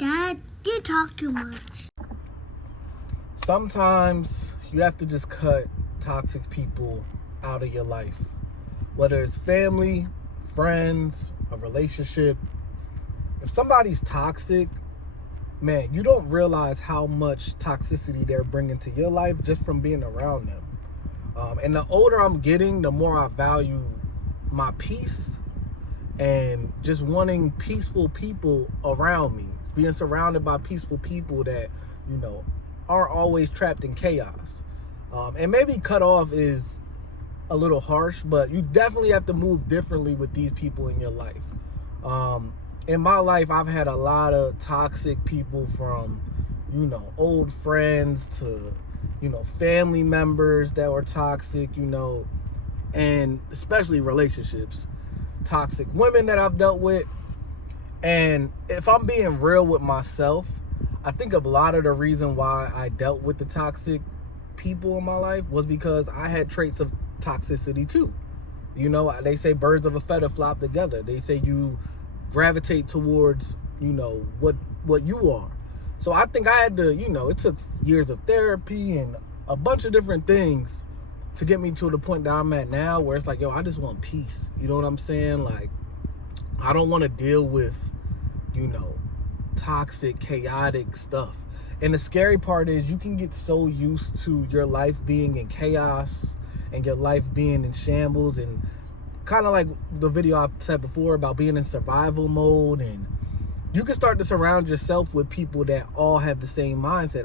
Dad, you talk too much. Sometimes you have to just cut toxic people out of your life. Whether it's family, friends, a relationship. If somebody's toxic, man, you don't realize how much toxicity they're bringing to your life just from being around them. And the older I'm getting, the more I value my peace and just wanting peaceful people around me. Being surrounded by peaceful people that, aren't always trapped in chaos. And maybe cut off is a little harsh, but you definitely have to move differently with these people in your life. In my life, I've had a lot of toxic people from, old friends to, family members that were toxic, and especially relationships. Toxic women that I've dealt with. And if I'm being real with myself, I think a lot of the reason why I dealt with the toxic people in my life was because I had traits of toxicity too. They say birds of a feather flock together. They say you gravitate towards, what you are. So I think I had to, it took years of therapy and a bunch of different things to get me to the point that I'm at now, where it's like, I just want peace. You know what I'm saying? Like, I don't want to deal with, toxic, chaotic stuff. And the scary part is you can get so used to your life being in chaos and your life being in shambles, and kind of like the video I said before about being in survival mode, and you can start to surround yourself with people that all have the same mindset.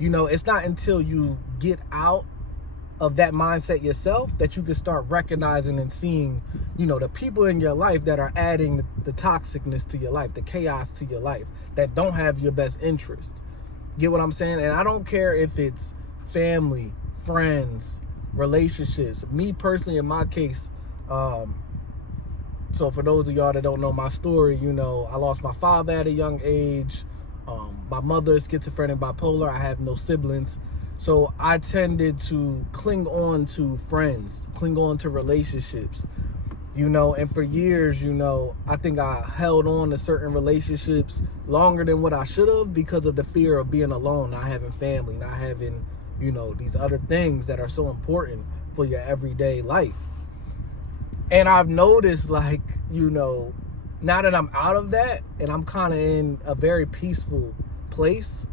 It's not until you get out of that mindset yourself that you can start recognizing and seeing, the people in your life that are adding the toxicness to your life, the chaos to your life, that don't have your best interest. Get what I'm saying? And I don't care if it's family, friends, relationships. Me personally, in my case, so for those of y'all that don't know my story, I lost my father at a young age. My mother is schizophrenic, bipolar. I have no siblings. So I tended to cling on to friends, cling on to relationships, and for years, I think I held on to certain relationships longer than what I should have because of the fear of being alone, not having family, not having, these other things that are so important for your everyday life. And I've noticed, like, now that I'm out of that and I'm kind of in a very peaceful place,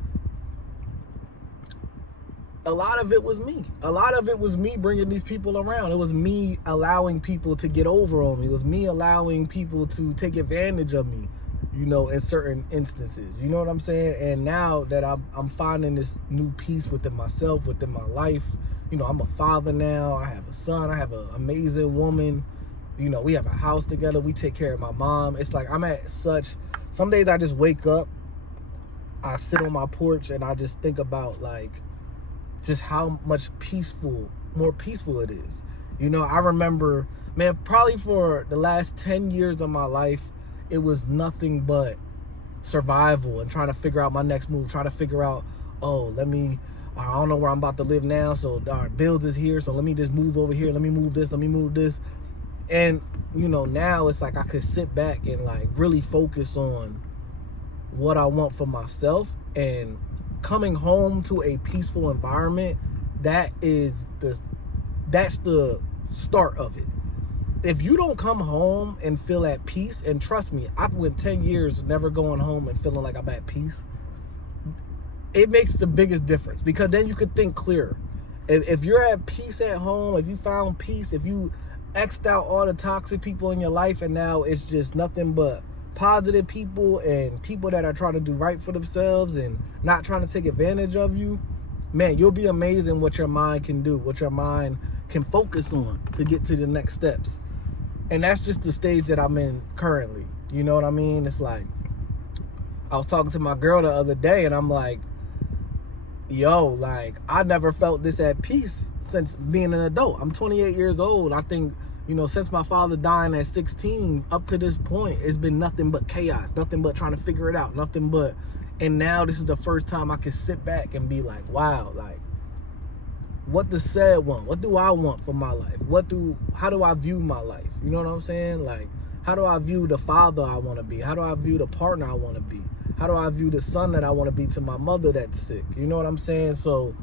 a lot of it was me. A lot of it was me bringing these people around. It was me allowing people to get over on me. It was me allowing people to take advantage of me, in certain instances. You know what I'm saying? And now that I'm finding this new peace within myself, within my life, I'm a father now. I have a son. I have an amazing woman. We have a house together. We take care of my mom. It's like I'm at some days I just wake up, I sit on my porch, and I just think about, like, just how much more peaceful it is. I remember, man, probably for the last 10 years of my life, it was nothing but survival and trying to figure out my next move, trying to figure out, I don't know where I'm about to live now, so our bills is here, so let me just move over here, let me move this. And, now it's like I could sit back and, like, really focus on what I want for myself, and coming home to a peaceful environment, that's the start of it. If you don't come home and feel at peace, and trust me, I went 10 years never going home and feeling like I'm at peace, it makes the biggest difference, because then you can think clearer. If you're at peace at home, if you found peace, if you X'd out all the toxic people in your life, and now it's just nothing but positive people and people that are trying to do right for themselves and not trying to take advantage of you, man, you'll be amazing what your mind can do, what your mind can focus on to get to the next steps. And that's just the stage that I'm in currently. You know what I mean? It's like, I was talking to my girl the other day, and I'm like, I never felt this at peace since being an adult. I'm 28 years old. I think, since my father dying at 16 up to this point, it's been nothing but chaos, nothing but trying to figure it out, and now this is the first time I can sit back and be like, wow, like, what does Ced want? What do I want for my life? How do I view my life? You know what I'm saying? Like, how do I view the father I want to be? How do I view the partner I want to be? How do I view the son that I want to be to my mother that's sick? You know what I'm saying? So,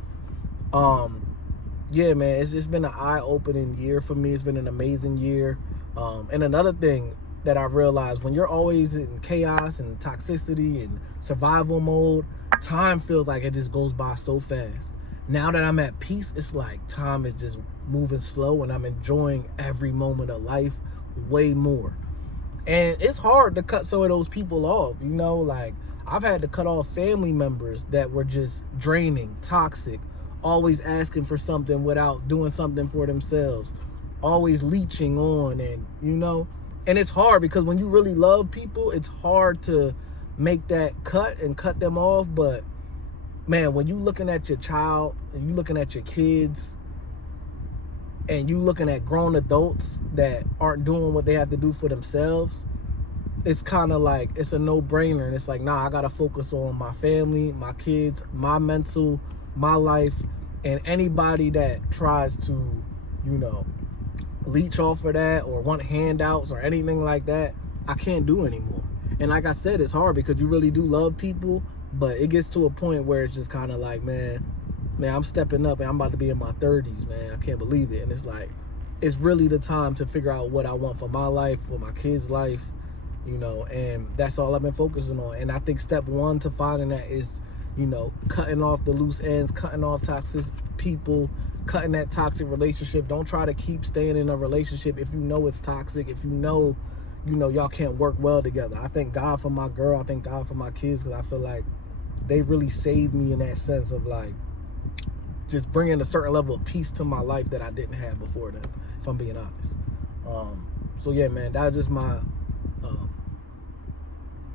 yeah, man, it's been an eye-opening year for me. It's been an amazing year. And another thing that I realized, when you're always in chaos and toxicity and survival mode, time feels like it just goes by so fast. Now that I'm at peace, it's like time is just moving slow and I'm enjoying every moment of life way more. And it's hard to cut some of those people off, you know, like I've had to cut off family members that were just draining, toxic, always asking for something without doing something for themselves, always leeching on, and you know, and it's hard because when you really love people, it's hard to make that cut and cut them off. But man, when you looking at your child and you looking at your kids and you looking at grown adults that aren't doing what they have to do for themselves, it's kind of like it's a no-brainer. And it's like, nah, I gotta focus on my family, my kids, my mental, my life. And anybody that tries to, you know, leech off of that or want handouts or anything like that, I can't do anymore. And like I said, it's hard because you really do love people, but it gets to a point where it's just kind of like, man, I'm stepping up and I'm about to be in my 30s, man. I can't believe it. And it's like, it's really the time to figure out what I want for my life, for my kids' life, you know, and that's all I've been focusing on. And I think step one to finding that is, you know, cutting off the loose ends, cutting off toxic people, cutting that toxic relationship. Don't try to keep staying in a relationship if you know it's toxic, if you know y'all can't work well together. I thank God for my girl. I thank God for my kids, because I feel like they really saved me in that sense of like just bringing a certain level of peace to my life that I didn't have before them, if I'm being honest. So yeah, man, that was just my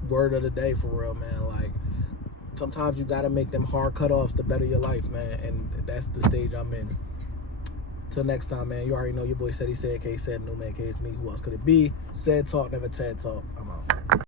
word of the day, for real, man. Like, sometimes you gotta make them hard cutoffs to better your life, man, and that's the stage I'm in. Till next time, man, you already know your boy said he said, K said, no man, K is me. Who else could it be? Said talk, never TED talk. I'm out.